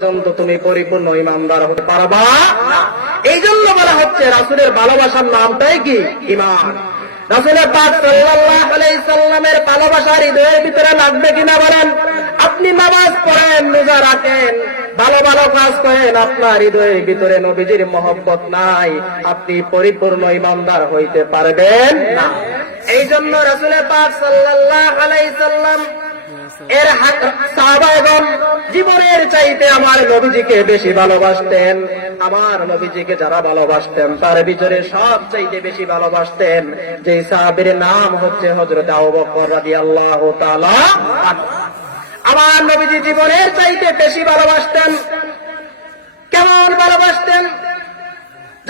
পর্যন্ত তুমি পরিপূর্ণ ইমানদার হতে পারবা না। এই জন্য বলা হচ্ছে রাসূলের ভালোবাসার নামটাই কি ঈমান। রাসূলের পাক সাল্লাল্লাহু আলাইহি সাল্লামের ভালোবাসা হৃদয়ের ভিতরে লাগবে কিনা বলেন। আপনি নামাজ পড়েন, রোজা রাখেন, ভালো ভালো কাজ করেন, আপনার হৃদয়ের ভিতরে নবীজির মহব্বত নাই, আপনি পরিপূর্ণ ইমানদার হইতে পারবেন না। এই জন্য রাসূলের পাক সাল্লাল্লাহু আলাইহি সাল্লাম এর সাহাবাগণ জীবনের চাইতে আমার নবীজিকে বেশি ভালোবাসতেন। আমার নবীজিকে যারা ভালোবাসতেন তার ভিতরে সবচাইতে বেশি ভালোবাসতেন যে সাহাবীর নাম হচ্ছে হযরত আবু বকর রাদিয়াল্লাহু তাআলা। আমার নবীজি জীবনের চাইতে বেশি ভালোবাসতেন। কেমন ভালোবাসতেন?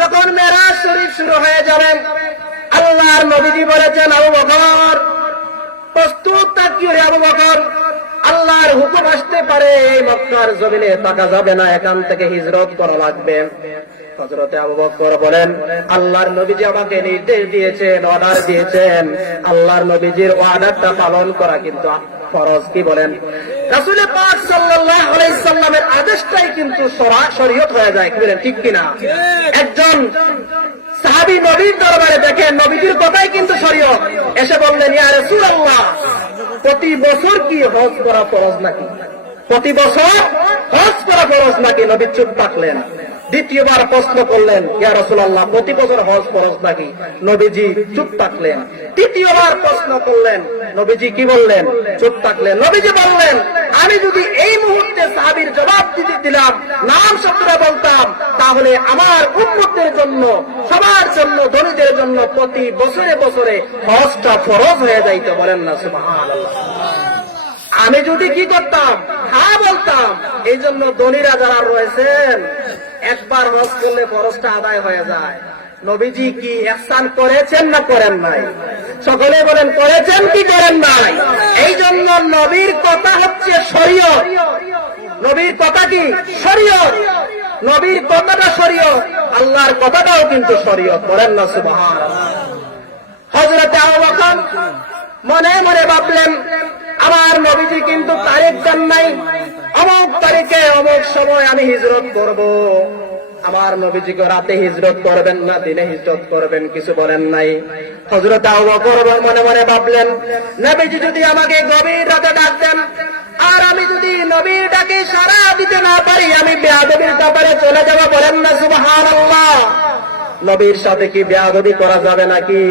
যখন মেরাজ শরীফ শুরু হয়ে যাবেন, আল্লাহর নবীজি বলেছেন, আবু বকর প্রস্তুত থাকিও রে আবু বকর, আল্লাহর হুকুম আসতে পারে, এই মক্কার জমিনে থাকা যাবে না, এখান থেকে হিজরত করা লাগবে। হযরতে আবু বকর বলেন, আল্লাহর নবীজি আমাকে নির্দেশ দিয়েছেন, অর্ডার দিয়েছেন, আল্লাহর নবীজির অর্ডারটা পালন করা কিন্তু ফরজ। কি বলেন? রাসূল পাক সাল্লাল্লাহু আলাইহি সাল্লামের আদেশটাই কিন্তু শরীয়ত হয়ে যায়। কি বলেন, ঠিক কিনা? একজন সাহাবী নবীর দরবারে দেখেন নবীজির কথাই কিন্তু শরীয়ত। এসে বললেন, ইয়া রাসূলুল্লাহ, প্রতি বছর কি হজ করা ফরজ নাকি? প্রতি বছর হজ করা ফরজ নাকি? নবী চুপ থাকলেন। দ্বিতীয়বার প্রশ্ন করলেন, ইয়া রাসূলুল্লাহ, প্রতি বছর হজ ফরজ নাকি? নবীজি চুপ থাকলেন। তৃতীয়বার প্রশ্ন করলেন, নবীজি কি বললেন? চুপ থাকলেন। নবীজি বললেন, আমি যদি এই মুহূর্তে সাহাবীর জবাব দিলাম, নাম শব্দটা বলতাম, তাহলে আমার উম্মতের জন্য, সবার জন্য, ধনীদের জন্য প্রতি বছরে বছরে হজটা ফরজ হয়ে যাইত। বলেন না সুবহানাল্লাহ। আমি যদি কি করতাম? হ্যাঁ বলতাম। এই জন্য ধনীরা যারা রয়েছেন একবার হজ করলে ফরজটা আদায় হয়ে যায়। নবীজি কি ইহসান করেছেন না করেন নাই? সকলে বলেন, করেছেন কি করেন নাই? এই জন্য নবীর কথা হচ্ছে শরীয়ত। নবীর কথা কি? শরীয়ত। নবীর কথাটা শরীয়ত, আল্লাহর কথাটাও কিন্তু শরীয়ত। বলেন না সুবহানাল্লাহ। হযরত আবু বকর মনে মনে ভাবলেন, আমার নবীজি কিন্তু তারিখ দেন নাই, অমুক তারিখে অমুক সময় আমি হিজরত করব। আমার নবীজিকে রাতে হিজরত করবেন না দিনে হিজরত করবেন, কিছু বলেন নাই। হযরত আবু বকর মনে মনে ভাবলেন, নবীজি যদি আমাকে গভীর রাতে ডাক দেন আর আমি যদি নবীর ডাকে সাড়া দিতে না পারি, আমি বেয়াদবির ব্যাপারে চলে যাব। বলেন না সুবহানাল্লাহ। নবীর সাথে কি বেয়াদবি করা যাবে নাকি?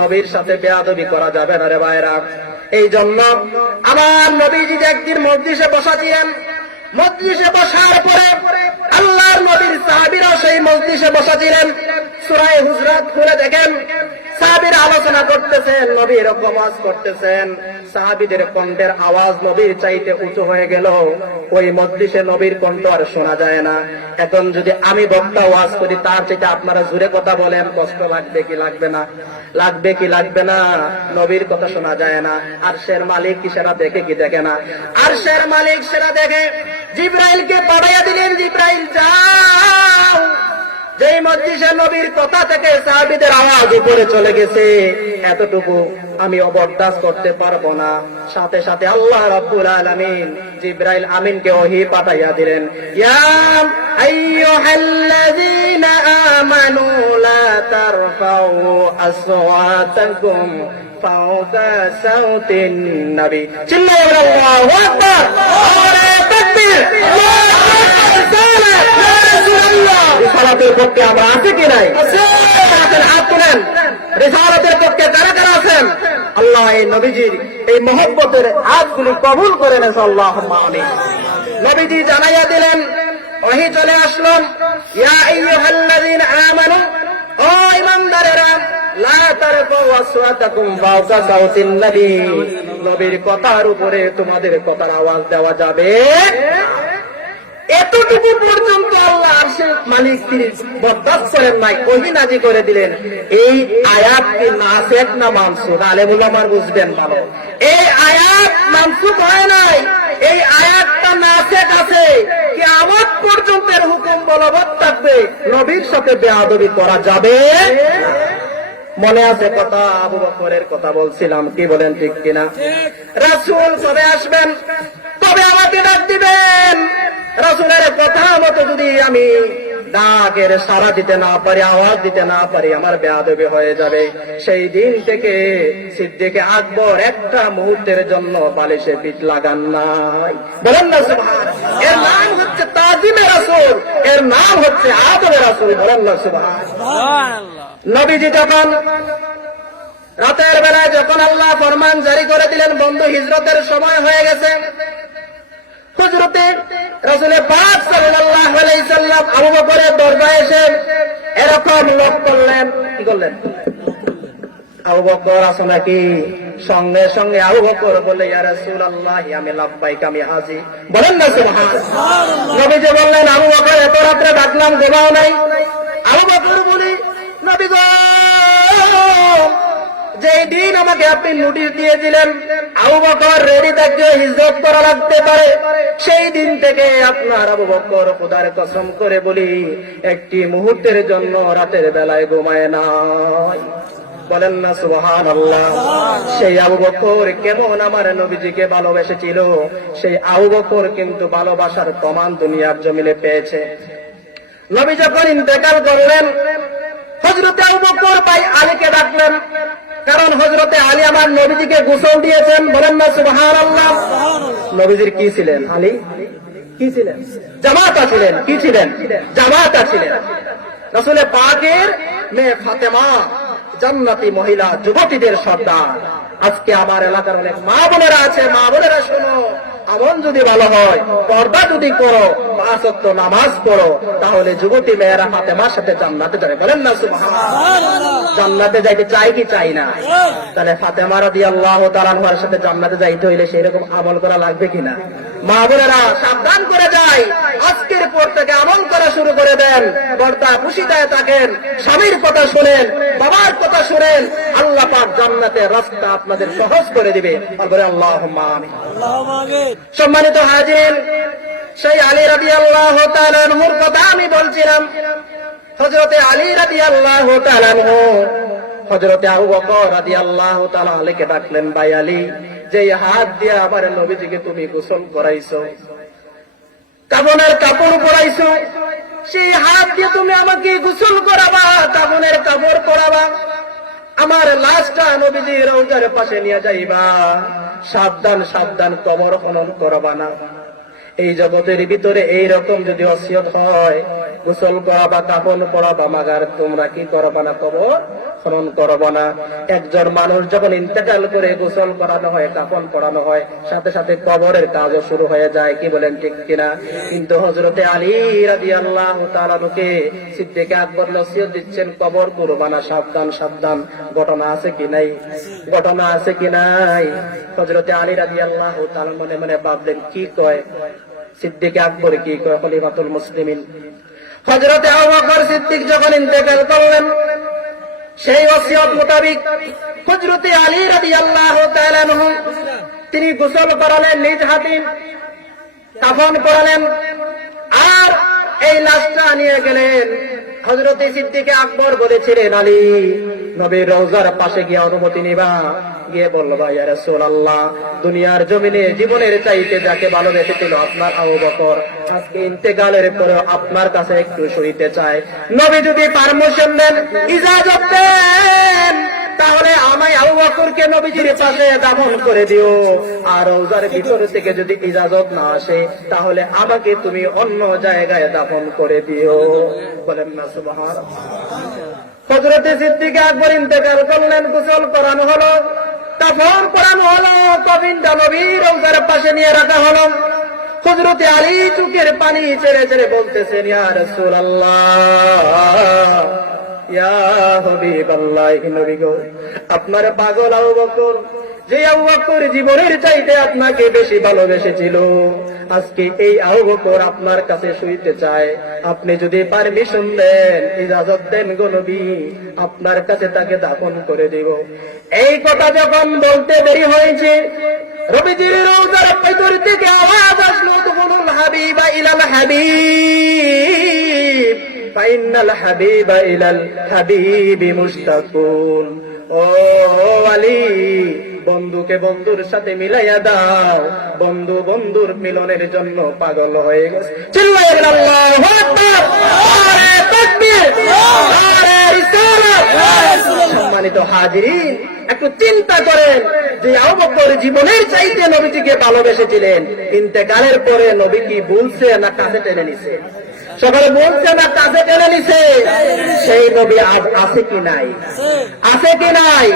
নবীর সাথে বেয়াদবি করা যাবে না রে ভাইরা। এই জন্য আমার নবীজি একদিন মজলিসে বসাছিলেন। মজলিসে বসার পরে আল্লাহর নবীর সাহাবীরা সেই মজলিসে বসাছিলেন। সূরা হুজরাত খুলে দেখেন, সাহাবীরা আলোচনা করতেছেন, নবী এরকম ওয়াজ করতেছেন, সাহাবীদের কণ্ঠের আওয়াজ নবীর চাইতে উঁচু হয়ে গেল। ওই মজলিসে নবীর কণ্ঠ আর শোনা যায় না। এখন যদি আমি বক্তা ওয়াজ করি, তার চাইতে আপনারা জোরে কথা বলেন, কষ্ট লাগবে কি লাগবে না? লাগবে কি লাগবে না? নবীর কথা শোনা যায় না। আরশের মালিক কি সেটা দেখে কি দেখে না? আরশের মালিক সেটা দেখে জিবরাইলকে পাঠাইয়া দিলেন, জিবরাইল যাও। যেই মজলিসে নবীর কথা থেকে সাহাবীদের আওয়াজ উপরে চলে গেছে, এতটুকু আমি বরদাস্ত করতে পারবো না। সাথে সাথে আল্লাহ রাব্বুল আলামিন জিবরাইল আমিনকে ওহী পাঠাইয়া দিলেন, ইয়া আইয়ুহাল্লাযীনা আমানু লা তারফাউ আসওয়াতাকুম ফাওকা সাওতিন নবী। চিল্লায়ে আল্লাহু আকবার, নারে তাকবীর, রিসালাতের পক্ষে আমরা আছি কি নাই? হাত তুলেন। রিসালাতের পক্ষে কারা কারা আছেন? আল্লাহ এই নবীজির এই মহব্বতের হাতগুলি কবুল করে নেন। আল্লাহুম্মা আমিন। নবীজি জানাইয়া দিলেন, ওহী চলে আসলো, ইয়া আইয়ুহাল্লাযীনা আমানু, ও ঈমানদারেরা, লা তারফাউ আসওয়াতাকুম ফাওকা সাওতিন নবী। নবীর কথার উপরে তোমাদের কথার আওয়াজ দেওয়া যাবে। এতটুকু পর্যন্ত আল্লাহ আরশের মালিক তিনি বরদাস্ত করেন নাই, ওহী নাযিল করে দিলেন। এই আয়াত কি নাসিখ না মানসুখ? আলেম উলামার বুঝবেন ভালো। এই আয়াত মানসুখ হয় নাই, এই আয়াতটা নাসিখ আছে। কিয়ামত পর্যন্ত এর হুকুম বলবৎ থাকবে, নবীর সাথে বেয়াদবি করা যাবে। মনে আছে কথা? আবু বকরের কথা বলছিলাম, কি বলেন ঠিক কিনা? রাসূল কবে আসবেন? তবে আমাকে ডাক দিবেন। রাসূলের কথা মতো যদি আমি ডাকের সাড়া দিতে না পারি, আওয়াজ দিতে না পারি, আমার বেয়াদবি হয়ে যাবে। সেই দিন থেকে সিদ্দিক আকবর একটা মুহূর্তের জন্য বালিশে পিঠ লাগান নাই। বলেন না সুবহানাল্লাহ। এর নাম হচ্ছে তাজিমে রাসূল, এর নাম হচ্ছে আদবে রাসূল। বলেন না সুবহানাল্লাহ। নবীজি যখন রাতের বেলায় যখন আল্লাহ ফরমান জারি করে দিলেন, বন্ধু হিজরতের সময় হয়ে গেছে, হুজরতে রাসূল পাক সাল্লাল্লাহু আলাইহি সাল্লাম আবু বকরের দরবারে এসে এরকম লোক করলেন। কি করলেন? আবু বকর আসো নাকি? সঙ্গে সঙ্গে আবু বকর বললে, ইয়া রাসূলুল্লাহ, আমি লাব্বাইক, আমি হাজির। বলেন না সুবহানাল্লাহ। নবীজি বললেন, আবু বকর, এত রাত্রে ডাকলাম, ঘুমাও নাই? আবু বকর বলি, নবী গো, যেই দিন আমাকে আপনি নোটিশ দিয়েছিলেন আবু বকর রেডি থাকতে হিজরত করা লাগতে পারে, সেই দিন থেকে আপনার আবু বকর খোদার কসম করে বলি একটি মুহূর্তের জন্য রাতের বেলায় ঘুমায় নাই। বলেন না সুবহানাল্লাহ। সেই আবু বকর কেমন আমার নবীজিকে ভালোবেসেছিল, সেই আবু বকর কিন্তু ভালোবাসার প্রমাণ দুনিয়ার জমিনে পেয়েছে। নবী যখন ইন্তেকাল করলেন, হযরতে আবু বকর ভাই আলীকে ডাকলেন, কারণ হযরতে আলী আমার নবীজিকে গোসল দিয়েছেন। বলেন না সুবহানাল্লাহ। নবীজির কি ছিলেন? আলী কি ছিলেন? জামাতা ছিলেন। কি ছিলেন? জামাতা ছিলেন। রাসূল পাকের মেয়ে ফাতেমা জান্নাতি মহিলা, যুবতীদের সর্দার। আজকে আমার এলাকার অনেক মা বোনেরা আছে, মা বোনেরা শোনো, আমল যদি ভালো হয়, পর্দা যদি করো, 5 ওয়াক্ত নামাজ পড়ো, তাহলে যুবতী মেয়েরা ফাতেমার সাথে জান্নাতে যাবে। বলেন না সুবহানাল্লাহ। জান্নাতে যাইতে চাই কি চাই না? তাহলে ফাতেমা রাদিয়াল্লাহু তাআলা আনহার সাথে জান্নাতে যাইতে হইলে সেরকম আমল করা লাগবে কিনা? মা বোনেরা সাবধান করে যায়, আজকের পর থেকে আমল করা শুরু করে দেন, পর্দা পুশিদায় থাকেন, স্বামীর কথা শুনেন, বাবার কথা শুনেন, আল্লাহ পাক জান্নাতের রাস্তা আপনাদের সহজ করে দিবে। আল্লাহুম্মা আমিন। সম্মানিত হাজির, সেই আলী রাদিয়াল্লাহু তাআলা আনহুর কথা আমি বলছিলাম। হযরতে আলী রাদিয়াল্লাহু তাআলা আনহু হযরতে আবু বকর রাদিয়াল্লাহু তাআলা আলীকে ডাকলেন, ভাই আলী, যে হাত দিয়ে আমার নবীজিকে তুমি গোসল করাইছো, কাফনের কাপড় পরাইছো, সেই হাত দিয়ে তুমি আমাকে গোসল করাবা, কাফনের কাপড় পরাবা, আমার লাশটা নবীজির রওজার পাশে নিয়ে যাইবা, সাবধান সাবধান কবর খনন করবা না। এই জগতের ভিতরে এই রকম যদি ওসিয়ত হয়, গোসল করাবা, কাফন পরাবা, মাগার তোমরা কি করবা না? কবর খনন করবা না। একজন মানুষ যখন ইন্তেকাল করে গোসল করানো হয়, কাফন পরানো হয়, সাথে সাথে কবরের কাজও শুরু হয়ে যায়। কি বলেন, ঠিক কিনা? কিন্তু হযরতে আলী রাদিয়াল্লাহু তাআলা আনহুকে সিদ্দিক আকবর নসিহত দিচ্ছেন, কবর করবা না, সাবধান সাবধান। ঘটনা আছে কি নাই? ঘটনা আছে কি নাই? হযরতে আলী রাদিয়াল্লাহু তাআলা মনে মনে ভাবলেন, কি কয় সিদ্দিক আকবর, কি কয় খলিফাতুল মুসলিমিন। হযরতে আবু বকর সিদ্দিক যখন ইন্তেকাল করলেন, সেই ওসিয়ত মোতাবেক হযরতে আলী রাদিয়াল্লাহু তাআলা আনহু তিনি গোসল করালেন, নিজ হাতে কাফন পরালেন, আর এই লাশটা নিয়ে গেলেন। হযরতে সিদ্দিক আকবর বলেছিলেন, আলী, নবীর রওজার পাশে গিয়ে অনুমতি নিবা, গিয়ে বলবা, ইয়া রাসূলুল্লাহ, দুনিয়ার জমিনে জীবনের চাইতে যাকে ভালোবেসেছিল আপনার আবু বকর, আজকে ইন্তেকালের পর আপনার কাছে একটু শুইতে চায়। নবী যদি পারমিশন দেন, ইজাজত দেন, তাহলে আমি আবু বকরকে নবীজির পাশে দাফন করে দিও। আর রওজার ভিতর থেকে যদি ইজাজত না আসে, তাহলে আমাকে তুমি অন্য জায়গায় দাফন করে দিও। বলেন না সুবহানাল্লাহ। হযরতে সিদ্দিক আকবর ইন্তেকাল করলেন, গোসল করানো হলো, কাফন পরানো হলো, কফিনটা নবীর রওজার পাশে নিয়ে রাখা হলো। হযরতে আলী চোখের পানি ছেড়ে ছেড়ে বলতেছেন, ইয়া রাসূলুল্লাহ, ইয়া হাবিবাল্লাহ, নবী গো, আপনার পাগল আবু বকর, যে আবু বকর জীবনের চাইতে আপনাকে বেশি ভালোবেসেছিল, আজকে এই আবু বকর আপনার কাছে শুইতে চায়। আপনি যদি পারমিশন দেন, ইজাজত দেন গো নবী, আপনার কাছে তাকে দাফন করে দিব। এই কথা যখন বলতে দেরি হয়েছে, নবীজির রওজার ভিতর থেকে আওয়াজ আসলো, দুখুলুল হাবিবা ইলাল হাবিব, ফাইনাল হাবিবা ইলাল হাবিবি মুশতাকুন। ও আলী, বন্ধুকে বন্ধুর সাথে মিলাইয়া দাও, বন্ধু বন্ধুর মিলনের জন্য পাগল হয়ে গেছে। চিল্লাইয়া বলেন আল্লাহু আকবার, নারে তাকবীর, নারে রিসালাত। সম্মানিত হাজিরিন, একটু চিন্তা করেন যে আবু বকর জীবনের চাইতে নবীজিকে ভালোবেসেছিলেন, ইন্তেকালের পরে নবী কি বলছে না কাছে টেনে নিছে? সকালে বলছে না কাছে টেনে নিছে? সেই নবী আজ আছে কি নাই? আছে কি নাই?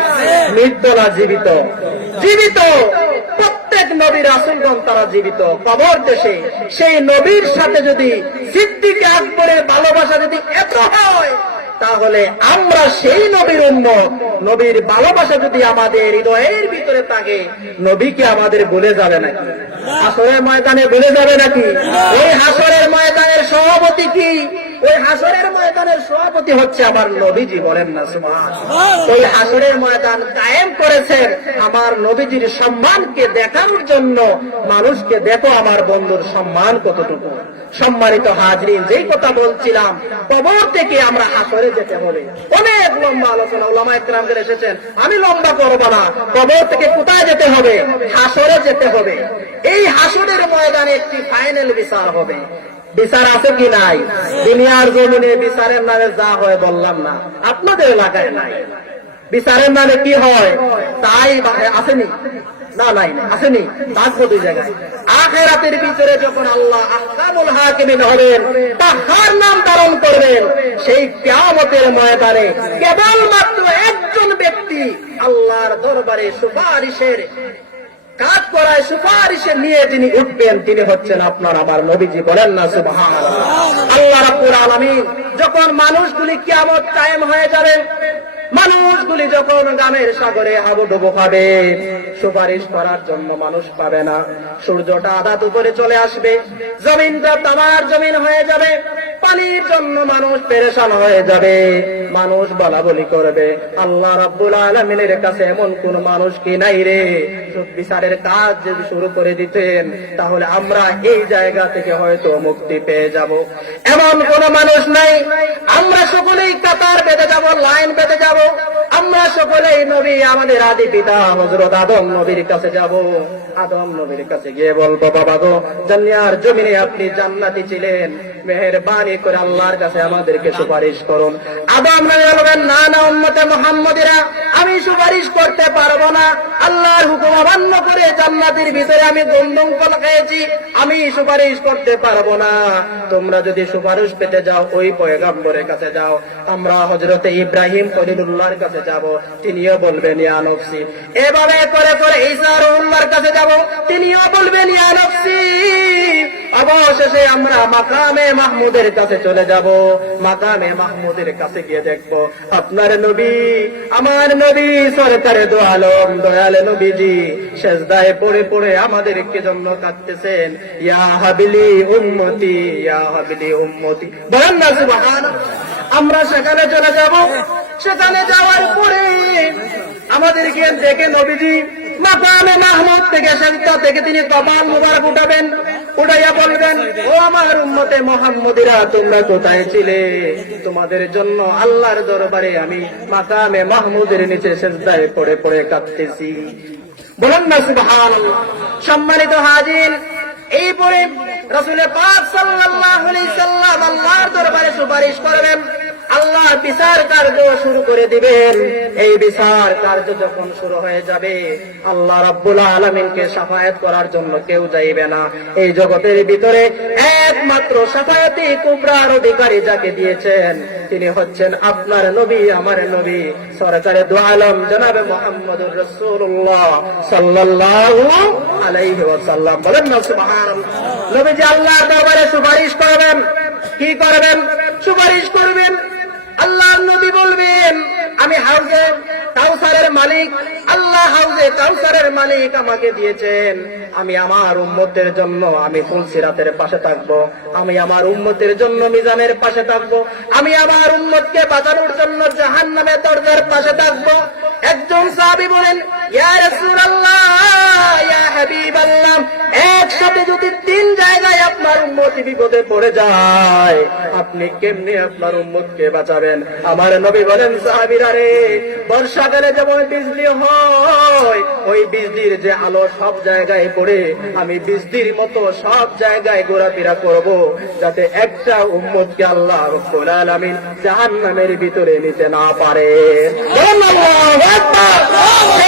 মৃত না জীবিত? জীবিত। প্রত্যেক নবী রাসূলগণ তারা জীবিত কবর দেশে। সেই নবীর সাথে যদি সিদ্দিক আকবরের ভালোবাসা যদি এত হয়, তাহলে আমরা সেই নবীর উম্মত। নবীর ভালোবাসা যদি আমাদের হৃদয়ের ভিতরে থাকে, নবীকে আমাদের ভুলে যাবে নাকি? হাসরের ময়দানে ভুলে যাবে নাকি? ওই হাসরের ময়দানের সভাপতি কি? ওই হাসরের ময়দানের সভাপতি হচ্ছে আমার নবীজি, বলেন না সুবহানাল্লাহ। ওই হাসরের ময়দান কায়েম করেছেন আমার নবীজির সম্মানকে দেখানোর জন্য। মানুষকে দেখো আমার বন্ধুর সম্মান কতটুকু। সম্মানিত হাজরিন, যেই কথা বলছিলাম, কবর থেকে আমরা হাসরে যেতে হবে। অনেক লম্বা আলোচনা উলামায়ে কেরামদের এসেছেন, আমি লম্বা করব না। কবর থেকে কোথায় যেতে হবে? হাসরে যেতে হবে। এই হাসরের ময়দানে একটি ফাইনাল বিচার হবে। বিচার আছে কি নাই? দুনিয়ার জমিনে বিচারের নামে যা হয় বললাম না, আপনাদের এলাকায় নাই। বিচারের নামে কি হয় তাই আসেনি? না, নাই, আসেনি। থাকবো দুই জায়গায়। আখিরাতের ভিতরে যখন আল্লাহ আহকামুল হাকিমিন হবেন, তাহার নাম ধারণ করবেন, সেই কিয়ামতের ময়দানে কেবলমাত্র একজন ব্যক্তি আল্লাহর দরবারে সুপারিশের কাজ করায়, সুপারিশে নিয়ে যিনি উঠবেন, তিনি হচ্ছেন আপনার আমার নবীজি, বলেন না সুবহানাল্লাহ। আল্লাহ রাব্বুল আলামিন যখন মানুষগুলি কিয়ামত কায়েম হয়ে যাবে, মানুষগুলি যখন গামের সাগরে হাবুডুবু খাবে, সুপারিশ করার জন্য মানুষ পাবে না। সূর্যটা আধাত উপরে চলে আসবে, জমিনটা তামার জমিন হয়ে যাবে, পানির জন্য মানুষ পেরেশান হয়ে যাবে। মানুষ বলা বলি করবে, আল্লাহ রাব্বুল আলামিনের কাছে এমন কোন মানুষ কি নাই রে? বিচারের কাজ যদি শুরু করে দিতেন, তাহলে আমরা এই জায়গা থেকে হয়তো মুক্তি পেয়ে যাব। এমন কোন মানুষ নাই। আমরা সকলেই কাতার বেঁধে যাব, লাইন বেঁধে যাব। আমরা সকলেই নবী, আমাদের আদি পিতা হযরত আদম নবীর কাছে যাব। আদম নবীর কাছে গিয়ে বলবো, বাবা গো, দুনিয়ার জমিনে আপনি জান্নাতি ছিলেন, মেহেরবানি করে আল্লাহর কাছে আমাদেরকে সুপারিশ করুন। আদম নবী বলবেন, না না উম্মতে মুহাম্মদীরা, আমি সুপারিশ করতে পারবো না। আল্লাহর হুকুম অমান্য করে জান্নাতের ভিতরে আমি গন্ধম ফল খেয়েছি, আমি সুপারিশ করতে পারবো না। তোমরা যদি সুপারিশ পেতে যাও, ওই পয়গম্বরের কাছে যাও। আমরা হযরতে ইব্রাহিম খলিলুল্লাহর কাছে যাব, তিনিও বলবেন ইয়া নফসি। এভাবে করে করে ঈসা রুহুল্লাহর কাছে যাব, তিনিও বলবেন ইয়া নফসি। অবশেষে আমরা মাকামে মাহমুদের কাছে চলে যাব। মাকামে মাহমুদের কাছে গিয়ে দেখব আপনার নবী, আমার নবী সরকারে দো আলম দয়াল নবীজি সেজদায় পড়ে পড়ে আমাদেরকে জন্য কাঁদতেছেন, ইয়া হাবিলি উম্মতি, ইয়া হাবিলি উম্মতি, বলেন না সুবহানাল্লাহ। আমরা সেখানে চলে যাব। সেখানে যাওয়ার পরে আমাদেরকে দেখে নবীজি মাকামে মাহমুদ থেকে, সেজদা থেকে তিনি কপাল মুবারক উঠাবেন, উঠাইয়া বলবেন, ও আমার উম্মতে মুহাম্মদীরা, তোমরা কোথায় ছিলে? তোমাদের জন্য আল্লাহর দরবারে আমি মাকামে মাহমুদের নিচে সেজদায় পড়ে পড়ে কাঁদতেছি, বলেন না সুবহানাল্লাহ। সম্মানিত হাজির, এই পরে রাসূল পাক সাল্লাল্লাহু আলাইহি সাল্লাম আল্লাহর দরবারে সুপারিশ করবেন। আল্লাহ বিচার কার্য শুরু করে দিবেন। এই বিচার কার্য যখন শুরু হয়ে যাবে, আল্লাহ রাব্বুল আলামিনকে শাফায়াত করার জন্য কেউ যাইবে না। এই জগতের ভিতরে একমাত্র শাফায়াতি কুবরার অধিকারী যাকে দিয়েছেন, তিনি হচ্ছেন আপনার নবী, আমার নবী, সরকারে দু আলম জনাবে মুহাম্মদুর রাসূলুল্লাহ সাল্লাল্লাহু আলাইহি ওয়াসাল্লাম, বলেন না সুবহানাল্লাহ। নবীজি আল্লাহর দরবারে সুপারিশ করবেন। কি করবেন? সুপারিশ করবেন। আল্লাহর নবী বলবেন, আমি হাউজে কাউসারের মালিক, আল্লাহ হাউজে কাউসারের মালিক আমাকে দিয়েছেন। আমি আমার উম্মতের জন্য আমি ফুলসিরাতের পাশে থাকবো, আমি আমার উম্মতের জন্য মিজানের পাশে থাকবো, আমি আমার উম্মতকে বাঁচানোর জন্য জাহান্নামের দরজার পাশে থাকবো। একজন সাহাবী বলেন, ইয়া রাসূলুল্লাহ, ইয়া হাবিবাল্লাহ, একসাথে যদি 3 জায়গায় আপনার উম্মতি বিপদে পড়ে যায়, আপনি কেমনে আপনার উম্মতকে বাঁচাবেন? আমার নবী বলেন, সাহাবীরা রে, বর্ষাকালে যেমন বিজলি হয়, ওই বিজলির যে আলো সব জায়গায় পড়ে, আমি বিজলির মতো সব জায়গায় ঘোরাফেরা করব, যাতে একটা উম্মতকে আল্লাহ রাব্বুল আলামিন জাহান্নামের ভিতরে নিতে না পারে। আল্লাহু আকবার।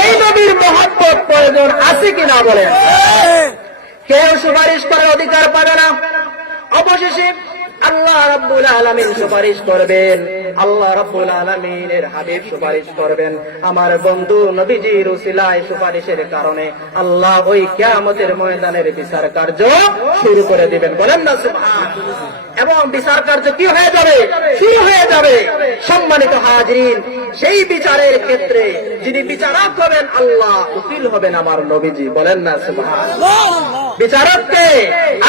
এই নবীর মহব্বত প্রয়োজন আছে কিনা বলেন? কেউ সুপারিশ করার অধিকার পাবে না। অবশেষে আল্লাহ রাব্বুল আলামিন সুপারিশ করবেন, আল্লাহ রাব্বুল আলামিনের হাবিব সুপারিশ করবেন। আমার বন্ধু নবীজির উসিলায় সুপারিশের কারণে আল্লাহ ওই কিয়ামতের ময়দানের বিচার কার্য শুরু করে দিবেন। বলেন না সুবহানাল্লাহ। এবং বিচার কার্য কি হয়ে যাবে? শুরু হয়ে যাবে। সম্মানিত হাজিরিন, সেই বিচারের ক্ষেত্রে যিনি বিচারক হবেন আল্লাহ, উকিল হবেন আমার নবীজি। বলেন না সুবহানাল্লাহ। বিচারককে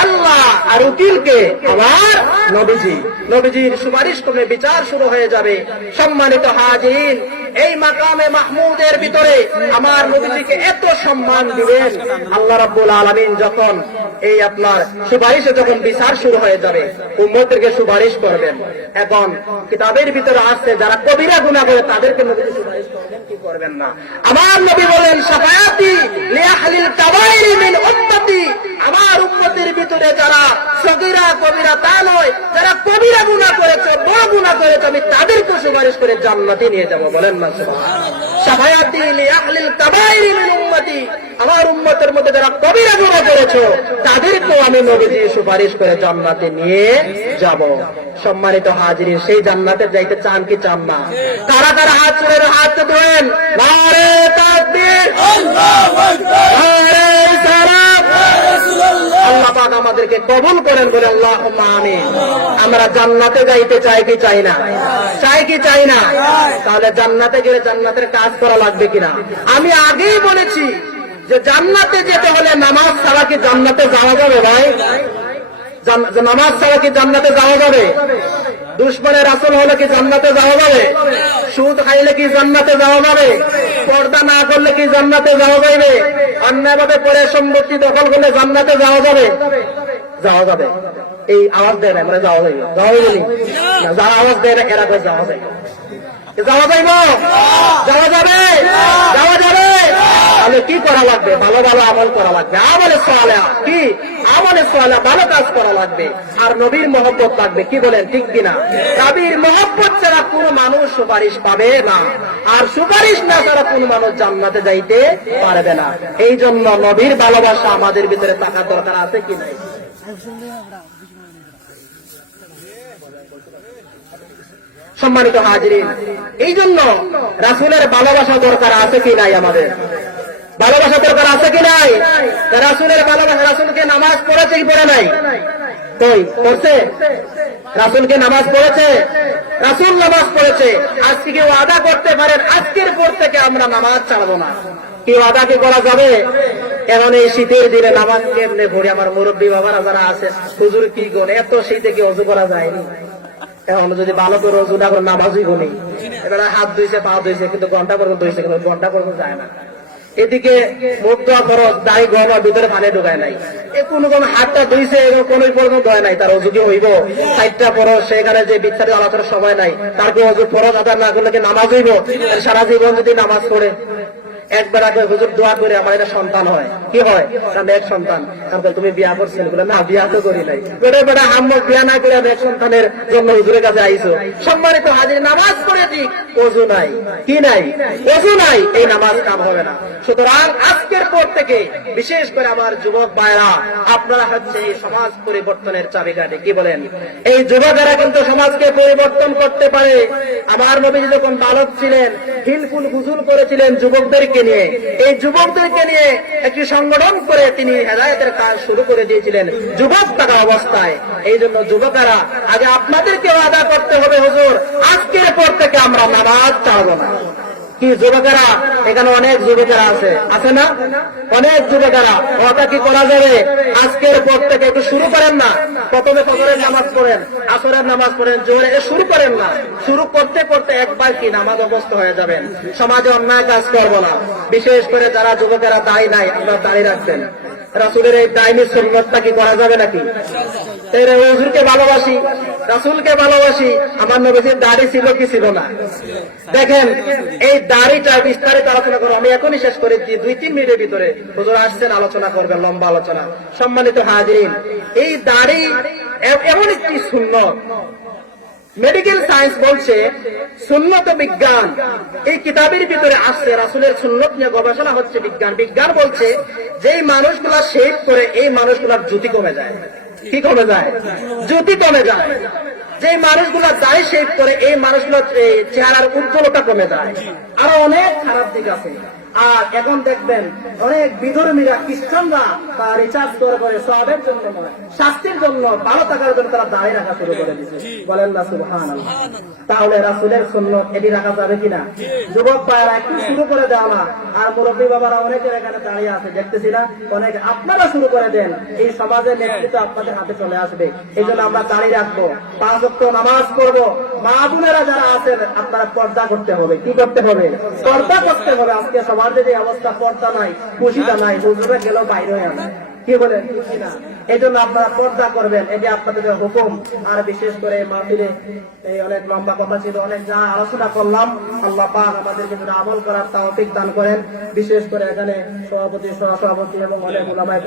আল্লাহ আর উকিলকে আমার নবীজি। নবীজির সুপারিশ ক্রমে বিচার শুরু হয়ে যাবে। সম্মানিত হাজিরিন, এই মাকামে মাহমুদের ভিতরে আমার নবীজিকে এত সম্মান দিবেন, আল্লাহ রাব্বুল আলামিন যখন এই আপনার সুপারিশে যখন বিচার শুরু হয়ে যাবে, উম্মতদেরকে সুপারিশ করবেন। এখন কিতাবের ভিতরে আসছে যারা কবিরা গুনাহ করে তাদেরকে নবীজি সুপারিশ করবেন কি করবেন না। আমার নবী বলেন, শাফায়াতি লিআহলিল কাবাইরি মিন উম্মতি, আমার উম্মতের ভিতরে যারা সগীরা কবিরা তা নয়, যারা কবিরা গুনাহ করেছে, বড় গুনাহ করেছে, আমি তাদেরকে সুপারিশ করে জান্নাতে নিয়ে যাব। বলেন না সুবহানাল্লাহ। শাফায়াতি লিআহলিল কাবাইরি মিন উম্মতি, আমার উম্মতের মধ্যে যারা কবিরা গুনাহ করেছে তাদেরকেও আমি নবীজি সুপারিশ করে জান্নাতে নিয়ে যাব। সম্মানিত হাজিরিন, সেই জান্নাতে যাইতে চান কি চান না? কারা কারা হাত তুলে হাত ধোয়েন? নারে তাকবীর, আল্লাহু আকবার, নারে সালাত। আল্লাহ পাক আমাদেরকে কবুল করেন, বলে আল্লাহুম্মা আমিন। আমরা জান্নাতে যাইতে চাই কি চাই না? চাই কি চাই না? তাহলে জান্নাতে গেলে জান্নাতের কাজ করা লাগবে কিনা? আমি আগেই বলেছি যে জান্নাতে যেতে হলে নামাজ ছাড়া কি জান্নাতে যাওয়া যাবে? ভাই, নামাজ ছাড়া কি জান্নাতে যাওয়া যাবে? দুশমনের রাসূল হলে কি জান্নাতে যাওয়া যাবে? সুদ খাইলে কি জান্নাতে যাওয়া যাবে? পর্দা না করলে কি জান্নাতে যাওয়া যাবে? অন্যায়ভাবে পরে সম্পত্তি দখল করলে জান্নাতে যাওয়া যাবে? যাওয়া যাবে। এই আওয়াজ দেয় না, মানে যাওয়া যাবে, যাওয়া যাবে না। যারা আওয়াজ দেয় না এরা যাওয়া যাবে, যাওয়া যাইব, যাওয়া যাবে, যাওয়া যাবে। তাহলে কি করা লাগবে? ভালো ভালো আমল করা লাগবে। আমলে সালেহা, কি আমলে সালেহা, ভালো কাজ করা লাগবে। আর নবীর মহব্বত লাগবে। কি বলেন, ঠিক কিনা? নবীর মহব্বত ছাড়া কোন মানুষ সুপারিশ পাবে না, আর সুপারিশ না ছাড়া কোন মানুষ জান্নাতে যাইতে পারবে না। এই জন্য নবীর ভালোবাসা আমাদের ভিতরে থাকার দরকার আছে কি নাই? সম্মানিত হাজিরিন, এই জন্য রাসূলের ভালোবাসা দরকার আছে কি নাই? আমাদের ভালোবাসা দরকার আছে কি নাই? রাসূলের ভালোবাসা, রাসূলকে নামাজ পড়েছে কি পড়ে নাই? কই পড়ছে? রাসূলকে নামাজ পড়েছে, রাসূল নামাজ পড়েছে। আজকে কেউ ওয়াদা করতে পারেন আজকের পর থেকে আমরা নামাজ ছাড়বো না? কি ওয়াদা কি করা যাবে? এখন এই শীতের দিনে নামাজ কেমনে পড়ি? আমার মুরব্বী বাবারা যারা আছে, হুজুর কি গুণ, এত শীতে কি ওযু করা যায়নি? এখন যদি ভালো করে ওযু না করে নামাজই গুনি, এবার হাত ধুইছে, পা ধুইছে, কিন্তু ঘন্টা পর্যন্ত ধুইছে, কিন্তু ঘন্টা পর্যন্ত যায় না। এদিকে মুখ ধোয়া খরচ, দাড়ি গরম, ভিতরে পানি ঢুকায় নাই। এ কোন হাতটা ধুইছে, কোন পর্যন্ত ধোয় নাই, তার অজু কি হইব? 60টা ফরজ, সেখানে যে বিচ্ছারে আলোচনার সময় নাই, তারপর অজু ফরজ আদায় না করলে কি নামাজ হইব? সারা জীবন যদি নামাজ পড়ে একবার আগে হুজুর দোয়া করে আমার এটা সন্তান হয়, কি হয়? এক সন্তান। তারপর তুমি বিয়া করছেন? বলে না, বিয়া তো করি নাই। বেটা আম্মু বিয়া না করে এক সন্তানের জন্য হুজুরের কাছে আইছো। সম্মানিত হাজির, নামাজ পড়েছি, ওযু নাই, কি নাই? ওযু নাই, এই নামাজ কাম হবে না। সুতরাং আজকের পর থেকে বিশেষ করে আমার যুবক ভাইরা, আপনারা হচ্ছে এই সমাজ পরিবর্তনের চাবিকাঠি। কি বলেন? এই যুবকেরা কিন্তু সমাজকে পরিবর্তন করতে পারে। আমার নবী যখন বালক ছিলেন, হিলফুল হুজুল করেছিলেন যুবকদেরকে নিয়ে। এই যুবকদেরকে নিয়ে একটি সংগঠন করে তিনি হেদায়েতের কাজ শুরু করে দিয়েছিলেন যুবক থাকা অবস্থায়। এই জন্য যুবকেরা, আগে আপনাদেরকে ওয়াদা করতে হবে, হুজুর আজকের পর থেকে আমরা নামাজ ছাড়বো না। কি যুবকেরা? এখানে অনেক যুবকেরা আছে, আছে না? অনেক যুবকেরা, ওটা কি করা যাবে? আজকের পর থেকে একটু শুরু করেন না। প্রথমে ফজরের নামাজ পড়েন, আসরের নামাজ পড়েন, জোরে শুরু করেন না। শুরু করতে করতে একবার কি নামাজ অভ্যস্ত হয়ে যাবেন। সমাজে অন্যায় কাজ করবো না। বিশেষ করে যারা যুবকেরা দায়ী নাই, আপনারা দাঁড়িয়ে রাখবেন। রাসূলের এই দাইমি সুন্নতটা কি করা যাবে নাকি? তাই হুজুরকে ভালোবাসি, রাসূলকে ভালোবাসি, আমার নবীজির দাড়ি ছিল কি ছিল না? দেখেন এই দাড়িটা বিস্তারিত আলোচনা করবো, আমি এখনই শেষ করে দিই 2-3 মিনিটের ভিতরে। হুজুর আসছেন, আলোচনা করবেন, লম্বা আলোচনা। সম্মানিত হাজিরিন, এই দাড়ি এমন একটি সুন্নত, মেডিকেল সায়েন্স বলছে, সুন্নত বিজ্ঞান এই কিতাবের ভিতরে আসছে, রাসূলের সুন্নত নিয়ে গবেষণা হচ্ছে বিজ্ঞান। বিজ্ঞান বলছে যেই মানুষগুলা শেভ করে এই মানুষগুলার জ্যোতি কমে যায়। কি কমে যায়? জ্যোতি কমে যায়। যে মানুষগুলা দাড়ি শেভ করে এই মানুষগুলোর চেহারার উজ্জ্বলতা কমে যায়। আরো অনেক খারাপ দিক আছে। আর এখন দেখবেন অনেক বিধর্মীরা, খ্রিস্টানরা তারা রিচার্জ করে সওয়াবের জন্য নয়, শাস্তির জন্য, ভালো থাকার জন্য তারা দাড়ি রাখা শুরু করে দিচ্ছে। বলেন না সুবহানাল্লাহ। তাহলে রাসূলের সুন্নত এটি রাখা যাবে কিনা? যুবক ভাইরা একটু শুরু করে দেওয়া না। আর মুরব্বী বাবারা অনেকের এখানে দাঁড়িয়ে আছে, দেখতেছি না অনেক, আপনারা শুরু করে দেন। এই সমাজের নেতৃত্ব আপনাদের হাতে চলে আসবে। এই জন্য আমরা দাড়ি রাখবো, 5 ওয়াক্ত নামাজ পড়বো। মা বোনেরা যারা আছেন আপনারা পর্দা করতে হবে। কি করতে হবে? পর্দা করতে হবে। আজকে সমাজের যে অবস্থা, পর্দা নাই, খুশিটা নাই, হুজুরে গেলেও বাইরে হয়ে আসে। কি বলেন? এই জন্য আপনারা পর্দা করবেন, এটি আপনাদের হুকুম। আর বিশেষ করে মাহফিলে এই অনেক লম্বা কথা ছিল, অনেক যা আলোচনা করলাম, আল্লাহ পাক আমাদেরকে আমল করার তৌফিক দান করেন। বিশেষ করে এখানে সভাপতি, সহসভাপতি এবং অনেক উলামায়ে